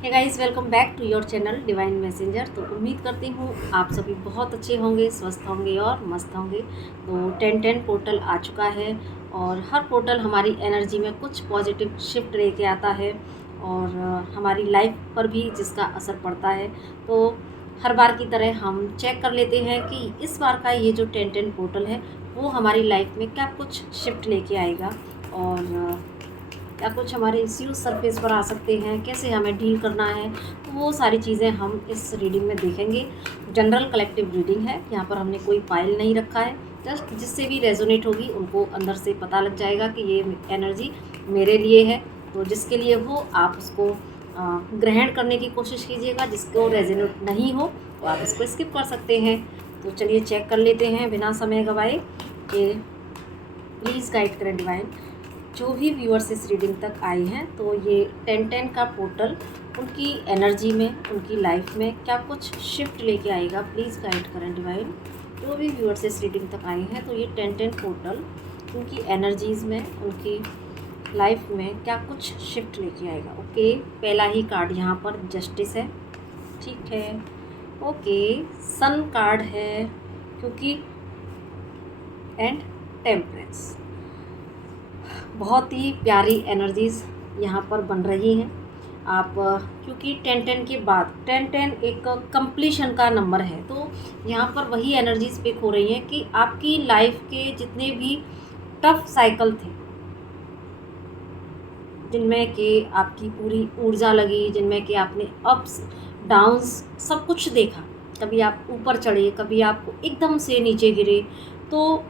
Hey guys, welcome back to your channel Divine Messenger. तो उम्मीद करती हूँ आप सभी बहुत अच्छे होंगे, स्वस्थ होंगे और मस्त होंगे। तो 10-10 पोर्टल आ चुका है और हर पोर्टल हमारी एनर्जी में कुछ पॉजिटिव शिफ्ट लेके आता है और हमारी लाइफ पर भी जिसका असर पड़ता है। तो हर बार की तरह हम चेक कर लेते हैं कि इस बार का ये जो 10-10 पोर्टल है वो हमारी लाइफ में क्या कुछ शिफ्ट लेके आएगा और या कुछ हमारे इश्यूज सरफेस पर आ सकते हैं, कैसे हमें डील करना है। तो वो सारी चीज़ें हम इस रीडिंग में देखेंगे। जनरल कलेक्टिव रीडिंग है, यहाँ पर हमने कोई फाइल नहीं रखा है। जस्ट जिससे भी रेजोनेट होगी उनको अंदर से पता लग जाएगा कि ये एनर्जी मेरे लिए है। तो जिसके लिए हो आप उसको ग्रहण करने की कोशिश कीजिएगा, जिसको रेजोनेट नहीं हो तो आप इसको स्किप कर सकते हैं। तो चलिए चेक कर लेते हैं बिना समय गवाए कि प्लीज़ गाइड करें डिवाइन। जो भी व्यूअर्स इस रीडिंग तक आए हैं तो ये 10-10 का पोर्टल उनकी एनर्जी में, उनकी लाइफ में क्या कुछ शिफ्ट लेके आएगा, प्लीज़ गाइड करें डिवाइन। जो भी व्यूअर्स इस रीडिंग तक आए हैं तो ये 10-10 पोर्टल उनकी एनर्जीज़ में, उनकी लाइफ में क्या कुछ शिफ्ट लेके आएगा। ओके, पहला ही कार्ड यहाँ पर जस्टिस है, ठीक है। ओके, सन कार्ड है क्योंकि एंड टेम्परेंस, बहुत ही प्यारी एनर्जीज़ यहाँ पर बन रही हैं। आप क्योंकि 10-10 के बाद 10-10 एक कंप्लीशन का नंबर है, तो यहाँ पर वही एनर्जीज़ पिक हो रही हैं कि आपकी लाइफ के जितने भी टफ साइकिल थे, जिनमें कि आपकी पूरी ऊर्जा लगी, जिनमें कि आपने अप्स डाउन्स सब कुछ देखा, कभी आप ऊपर चढ़े, कभी आप एकदम से नीचे गिरे। तो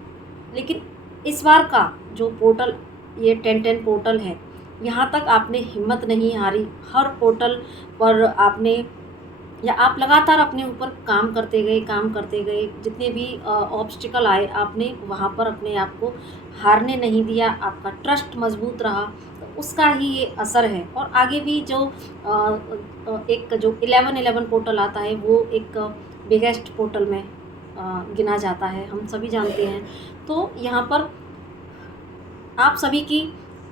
लेकिन इस बार का जो पोर्टल, ये 10-10 पोर्टल है, यहाँ तक आपने हिम्मत नहीं हारी। हर पोर्टल पर आपने या आप लगातार अपने ऊपर काम करते गए। जितने भी ऑब्स्टिकल आए आपने वहाँ पर अपने आप को हारने नहीं दिया, आपका ट्रस्ट मजबूत रहा। तो उसका ही ये असर है। और आगे भी जो एक जो 11-11 पोर्टल आता है वो एक बिगेस्ट पोर्टल में गिना जाता है, हम सभी जानते हैं। तो यहाँ पर आप सभी की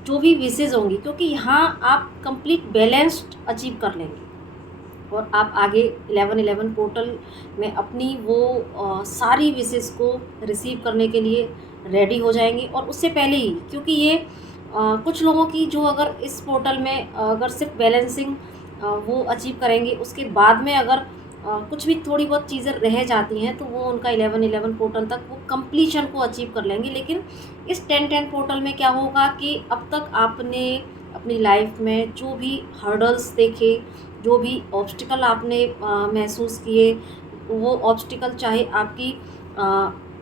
जो भी विशेज़ होंगी, क्योंकि यहाँ आप कंप्लीट बैलेंस्ड अचीव कर लेंगे और आप आगे 11-11 पोर्टल में अपनी वो सारी विशेज़ को रिसीव करने के लिए रेडी हो जाएंगे। और उससे पहले ही, क्योंकि ये कुछ लोगों की जो अगर इस पोर्टल में अगर सिर्फ बैलेंसिंग वो अचीव करेंगे, उसके बाद में अगर कुछ भी थोड़ी बहुत चीज़ें रह जाती हैं तो वो उनका 11-11 पोर्टल तक वो कंप्लीशन को अचीव कर लेंगे। लेकिन इस 10-10 पोर्टल में क्या होगा कि अब तक आपने अपनी लाइफ में जो भी हर्डल्स देखे, जो भी ऑब्स्टिकल आपने महसूस किए, वो ऑब्स्टिकल चाहे आपकी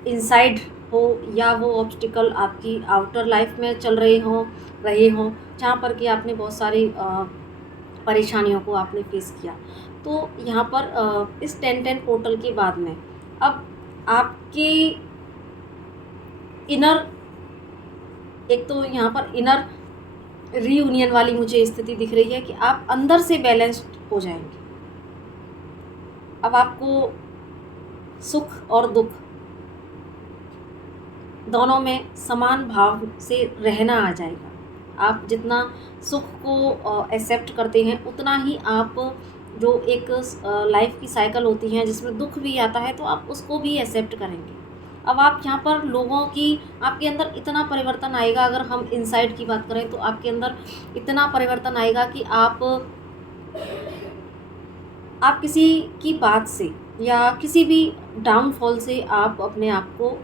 इनसाइड हो या वो ऑब्स्टिकल आपकी आउटर लाइफ में चल रहे हों, जहाँ पर कि आपने बहुत सारी परेशानियों को आपने फेस किया। तो यहाँ पर इस 10-10 पोर्टल के बाद में अब आपके इनर, एक तो यहाँ पर इनर रीयूनियन वाली मुझे स्थिति दिख रही है कि आप अंदर से बैलेंस्ड हो जाएंगे। अब आपको सुख और दुख दोनों में समान भाव से रहना आ जाएगा। आप जितना सुख को एक्सेप्ट करते हैं, उतना ही आप जो एक लाइफ की साइकिल होती है जिसमें दुख भी आता है, तो आप उसको भी एक्सेप्ट करेंगे। अब आप यहाँ पर लोगों की, आपके अंदर इतना परिवर्तन आएगा। अगर हम इनसाइड की बात करें तो आपके अंदर इतना परिवर्तन आएगा कि आप किसी की बात से या किसी भी डाउनफॉल से आप अपने आप को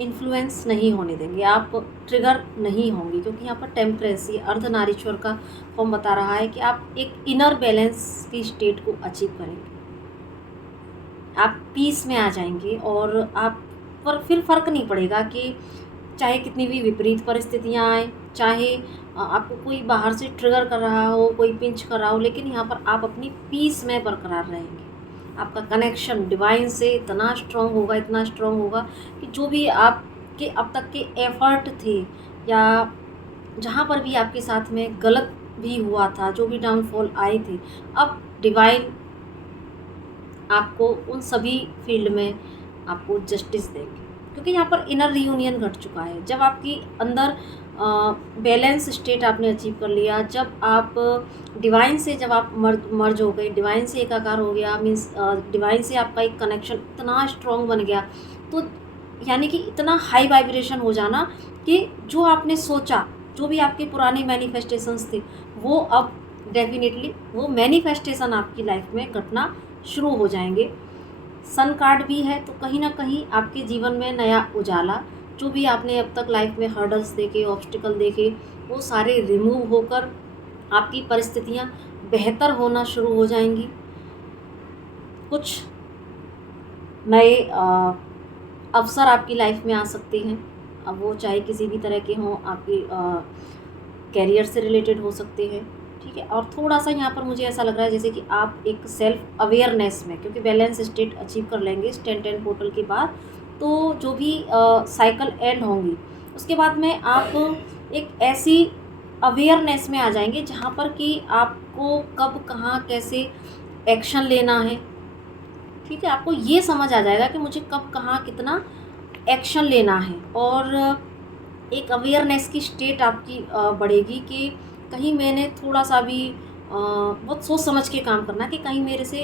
इन्फ्लुएंस नहीं होने देंगे, आप ट्रिगर नहीं होंगे। क्योंकि यहाँ पर टेम्परेंसी अर्धनारीश्वर का फॉर्म बता रहा है कि आप एक इनर बैलेंस की स्टेट को अचीव करेंगे, आप पीस में आ जाएंगे और आप पर फिर फ़र्क नहीं पड़ेगा कि चाहे कितनी भी विपरीत परिस्थितियाँ आए, चाहे आपको कोई बाहर से ट्रिगर कर रहा हो, कोई पिंच कर रहा हो, लेकिन यहाँ पर आप अपनी पीस में बरकरार रहेंगे। आपका कनेक्शन डिवाइन से इतना स्ट्रॉन्ग होगा, इतना स्ट्रॉन्ग होगा कि जो भी आपके अब तक के एफर्ट थे या जहाँ पर भी आपके साथ में गलत भी हुआ था, जो भी डाउनफॉल आए थे, अब डिवाइन आपको उन सभी फील्ड में आपको जस्टिस देंगे। क्योंकि यहाँ पर इनर रीयूनियन घट चुका है। जब आपकी अंदर बैलेंस स्टेट आपने अचीव कर लिया, जब आप डिवाइन से जब आप मर्ज हो गए, डिवाइन से एकाकार हो गया, मीन्स डिवाइन से आपका एक कनेक्शन इतना स्ट्रॉन्ग बन गया, तो यानी कि इतना हाई वाइब्रेशन हो जाना कि जो आपने सोचा, जो भी आपके पुराने मैनिफेस्टेशंस थे, वो अब डेफिनेटली वो मैनिफेस्टेशन आपकी लाइफ में घटना शुरू हो जाएंगे। सन कार्ड भी है, तो कहीं ना कहीं आपके जीवन में नया उजाला, जो भी आपने अब तक लाइफ में हर्डल्स देखे, ऑब्स्टिकल देखे, वो सारे रिमूव होकर आपकी परिस्थितियाँ बेहतर होना शुरू हो जाएंगी। कुछ नए अवसर आपकी लाइफ में आ सकते हैं, अब वो चाहे किसी भी तरह के हों, आपकी कैरियर से रिलेटेड हो सकते हैं, ठीक है। और थोड़ा सा यहाँ पर मुझे ऐसा लग रहा है जैसे कि आप एक सेल्फ अवेयरनेस में, क्योंकि बैलेंस स्टेट अचीव कर लेंगे इस 10-10 पोर्टल के बाद, तो जो भी साइकिल एंड होंगी उसके बाद में आप एक ऐसी अवेयरनेस में आ जाएंगे जहाँ पर कि आपको कब कहाँ कैसे एक्शन लेना है, ठीक है। आपको ये समझ आ जाएगा कि मुझे कब कहाँ कितना एक्शन लेना है, और एक अवेयरनेस की स्टेट आपकी बढ़ेगी कि कहीं मैंने थोड़ा सा भी बहुत सोच समझ के काम करना, कि कहीं मेरे से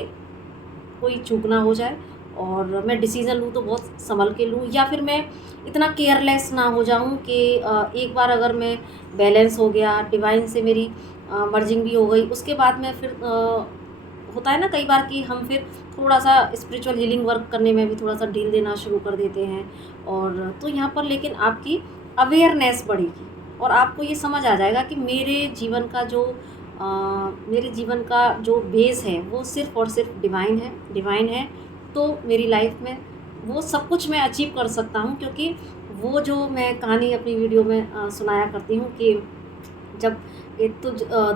कोई चूक ना हो जाए, और मैं डिसीज़न लूँ तो बहुत संभल के लूँ, या फिर मैं इतना केयरलेस ना हो जाऊँ कि एक बार अगर मैं बैलेंस हो गया, डिवाइन से मेरी मर्जिंग भी हो गई, उसके बाद में फिर होता है ना कई बार कि हम फिर थोड़ा सा स्पिरिचुअल हीलिंग वर्क करने में भी थोड़ा सा ढील देना शुरू कर देते हैं। और तो यहाँ पर लेकिन आपकी अवेयरनेस बढ़ेगी, और आपको ये समझ आ जाएगा कि मेरे जीवन का जो बेस है वो सिर्फ़ और सिर्फ डिवाइन है। तो मेरी लाइफ में वो सब कुछ मैं अचीव कर सकता हूँ, क्योंकि वो जो मैं कहानी अपनी वीडियो में सुनाया करती हूँ कि जब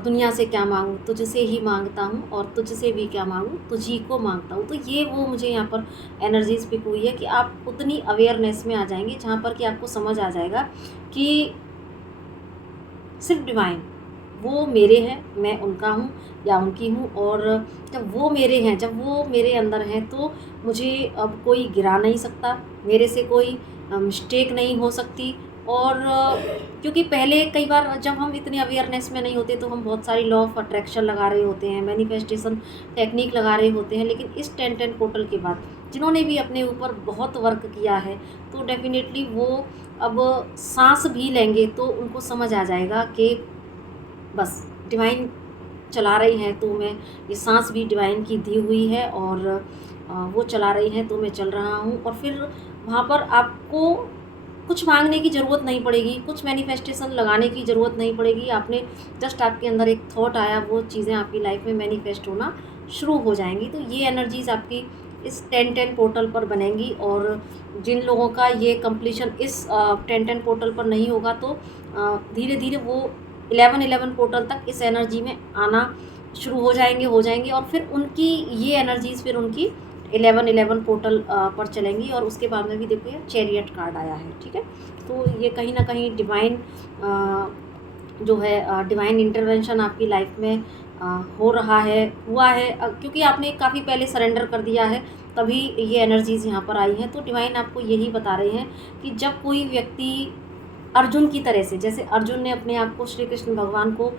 दुनिया से क्या मांगूँ, तुझसे ही मांगता हूँ, और तुझसे भी क्या मांगूँ, तुझी को मांगता हूँ। तो ये वो मुझे यहाँ पर एनर्जीज पिक हुई है कि आप उतनी अवेयरनेस में आ जाएंगे जहाँ पर कि आपको समझ आ जाएगा कि सिर्फ डिवाइन वो मेरे हैं, मैं उनका हूँ या उनकी हूँ, और जब वो मेरे हैं, जब वो मेरे अंदर हैं, तो मुझे अब कोई गिरा नहीं सकता, मेरे से कोई मिस्टेक नहीं हो सकती। और क्योंकि पहले कई बार जब हम इतने अवेयरनेस में नहीं होते तो हम बहुत सारी लॉ ऑफ अट्रैक्शन लगा रहे होते हैं, मैनिफेस्टेशन टेक्निक लगा रहे होते हैं, लेकिन इस 10-10 पोर्टल के बाद जिन्होंने भी अपने ऊपर बहुत वर्क किया है, तो डेफिनेटली वो अब सांस भी लेंगे तो उनको समझ आ जाएगा कि बस डिवाइन चला रही हैं, तो मैं ये सांस भी डिवाइन की दी हुई है, और वो चला रही हैं तो मैं चल रहा हूँ। और फिर वहाँ पर आपको कुछ मांगने की ज़रूरत नहीं पड़ेगी, कुछ मैनिफेस्टेशन लगाने की ज़रूरत नहीं पड़ेगी, आपने जस्ट आपके अंदर एक थॉट आया, वो चीज़ें आपकी लाइफ में मैनिफेस्ट होना शुरू हो जाएंगी। तो ये एनर्जीज़ आपकी इस 10-10 पोर्टल पर बनेंगी, और जिन लोगों का ये कंप्लीशन इस 10-10 पोर्टल पर नहीं होगा, तो धीरे धीरे वो 11-11 पोर्टल तक इस एनर्जी में आना शुरू हो जाएंगे, और फिर उनकी ये एनर्जीज़ फिर उनकी 11-11 पोर्टल पर चलेंगी। और उसके बाद में भी देखो ये चैरियट कार्ड आया है, ठीक है। तो ये कहीं ना कहीं डिवाइन जो है डिवाइन इंटरवेंशन आपकी लाइफ में हो रहा है, हुआ है, क्योंकि आपने काफ़ी पहले सरेंडर कर दिया है, तभी ये एनर्जीज़ यहाँ पर आई हैं। तो डिवाइन आपको यही बता रहे हैं कि जब कोई व्यक्ति अर्जुन की तरह से, जैसे अर्जुन ने अपने आप को श्री कृष्ण भगवान को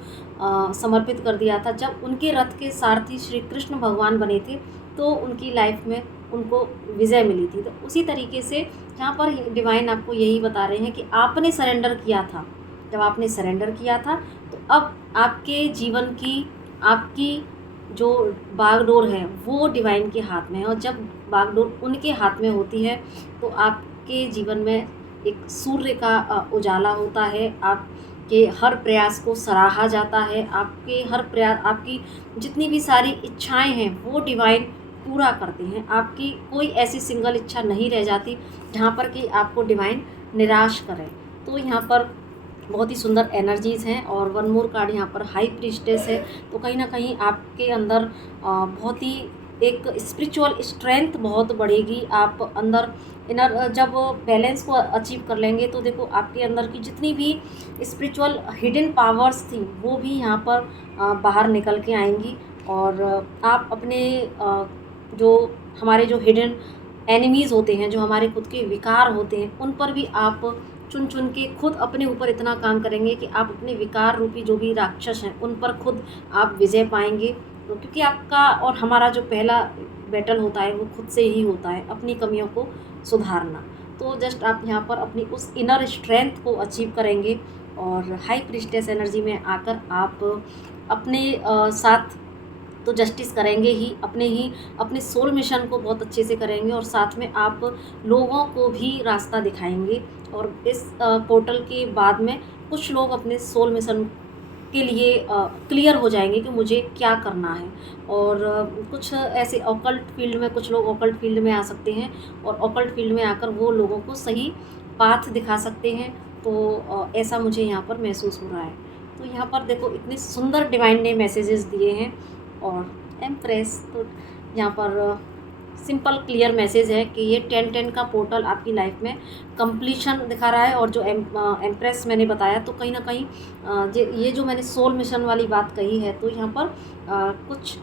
समर्पित कर दिया था, जब उनके रथ के सारथी श्री कृष्ण भगवान बने थे, तो उनकी लाइफ में उनको विजय मिली थी। तो उसी तरीके से यहाँ पर डिवाइन आपको यही बता रहे हैं कि आपने सरेंडर किया था, जब आपने सरेंडर किया था, तो अब आपके जीवन की, आपकी जो बागडोर है वो डिवाइन के हाथ में है, और जब बागडोर उनके हाथ में होती है तो आपके जीवन में एक सूर्य का उजाला होता है, आपके हर प्रयास को सराहा जाता है, आपके हर प्रयास, आपकी जितनी भी सारी इच्छाएं हैं वो डिवाइन पूरा करते हैं। आपकी कोई ऐसी सिंगल इच्छा नहीं रह जाती जहाँ पर कि आपको डिवाइन निराश करे। तो यहाँ पर बहुत ही सुंदर एनर्जीज़ हैं। और वन मोर कार्ड यहाँ पर हाई प्रीस्टेस है, तो कहीं ना कहीं आपके अंदर बहुत ही एक स्पिरिचुअल स्ट्रेंथ बहुत बढ़ेगी। आप अंदर इनर जब बैलेंस को अचीव कर लेंगे, तो देखो आपके अंदर की जितनी भी स्पिरिचुअल हिडन पावर्स थी वो भी यहाँ पर बाहर निकल के आएंगी, और आप अपने जो हमारे जो हिडन एनिमीज़ होते हैं, जो हमारे खुद के विकार होते हैं, उन पर भी आप चुन चुन के खुद अपने ऊपर इतना काम करेंगे कि आप अपने विकार रूपी जो भी राक्षस हैं उन पर खुद आप विजय पाएंगे। तो क्योंकि आपका और हमारा जो पहला बैटल होता है वो खुद से ही होता है, अपनी कमियों को सुधारना। तो जस्ट आप यहाँ पर अपनी उस इनर स्ट्रेंथ को अचीव करेंगे और हाई प्रीस्टेस एनर्जी में आकर आप अपने साथ तो जस्टिस करेंगे ही, अपने सोल मिशन को बहुत अच्छे से करेंगे और साथ में आप लोगों को भी रास्ता दिखाएंगे। और इस पोर्टल के बाद में कुछ लोग अपने सोल मिशन के लिए क्लियर हो जाएंगे कि मुझे क्या करना है। और कुछ ऐसे ऑकल्ट फील्ड में, कुछ लोग ऑकल्ट फील्ड में आ सकते हैं और ऑकल्ट फील्ड में आकर वो लोगों को सही पाथ दिखा सकते हैं। तो ऐसा मुझे यहाँ पर महसूस हो रहा है। तो यहाँ पर देखो इतने सुंदर डिवाइन ने मैसेजेस दिए हैं। और एम्प्रेस, तो यहाँ पर सिंपल क्लियर मैसेज है कि ये 10-10 का पोर्टल आपकी लाइफ में कंप्लीशन दिखा रहा है। और जो एम्प्रेस मैंने बताया, तो कहीं ना कहीं ये जो मैंने सोल मिशन वाली बात कही है, तो यहाँ पर कुछ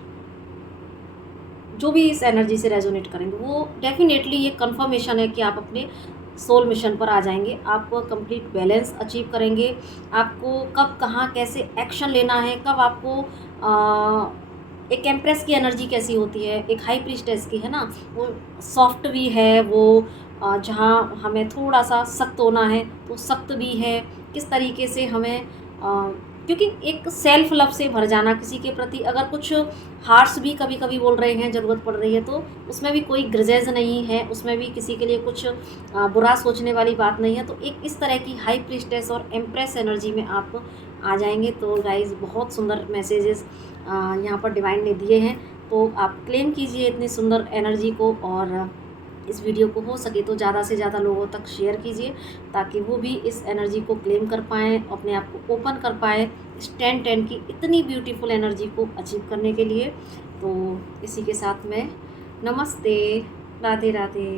जो भी इस एनर्जी से रेजोनेट करेंगे वो डेफिनेटली ये कंफर्मेशन है कि आप अपने सोल मिशन पर आ जाएंगे। आप कंप्लीट बैलेंस अचीव करेंगे। आपको कब कहाँ कैसे एक्शन लेना है, कब आपको एक एम्प्रेस की एनर्जी कैसी होती है, एक हाई प्रीस्टेस की है ना, वो सॉफ्ट भी है, वो जहाँ हमें थोड़ा सा सख्त होना है तो सख्त भी है। किस तरीके से हमें क्योंकि एक सेल्फ लव से भर जाना किसी के प्रति, अगर कुछ हार्श भी कभी कभी बोल रहे हैं, ज़रूरत पड़ रही है, तो उसमें भी कोई ग्रजेज नहीं है, उसमें भी किसी के लिए कुछ बुरा सोचने वाली बात नहीं है। तो एक इस तरह की हाई प्रीस्टेस और एम्प्रेस एनर्जी में आप आ जाएंगे। तो गाइज़ बहुत सुंदर मैसेजेस यहाँ पर डिवाइन ने दिए हैं। तो आप क्लेम कीजिए इतनी सुंदर एनर्जी को और इस वीडियो को हो सके तो ज़्यादा से ज़्यादा लोगों तक शेयर कीजिए ताकि वो भी इस एनर्जी को क्लेम कर पाएँ, अपने आप को ओपन कर पाएँ इस 10-10 की इतनी ब्यूटीफुल एनर्जी को अचीव करने के लिए। तो इसी के साथ में नमस्ते, राधे राधे।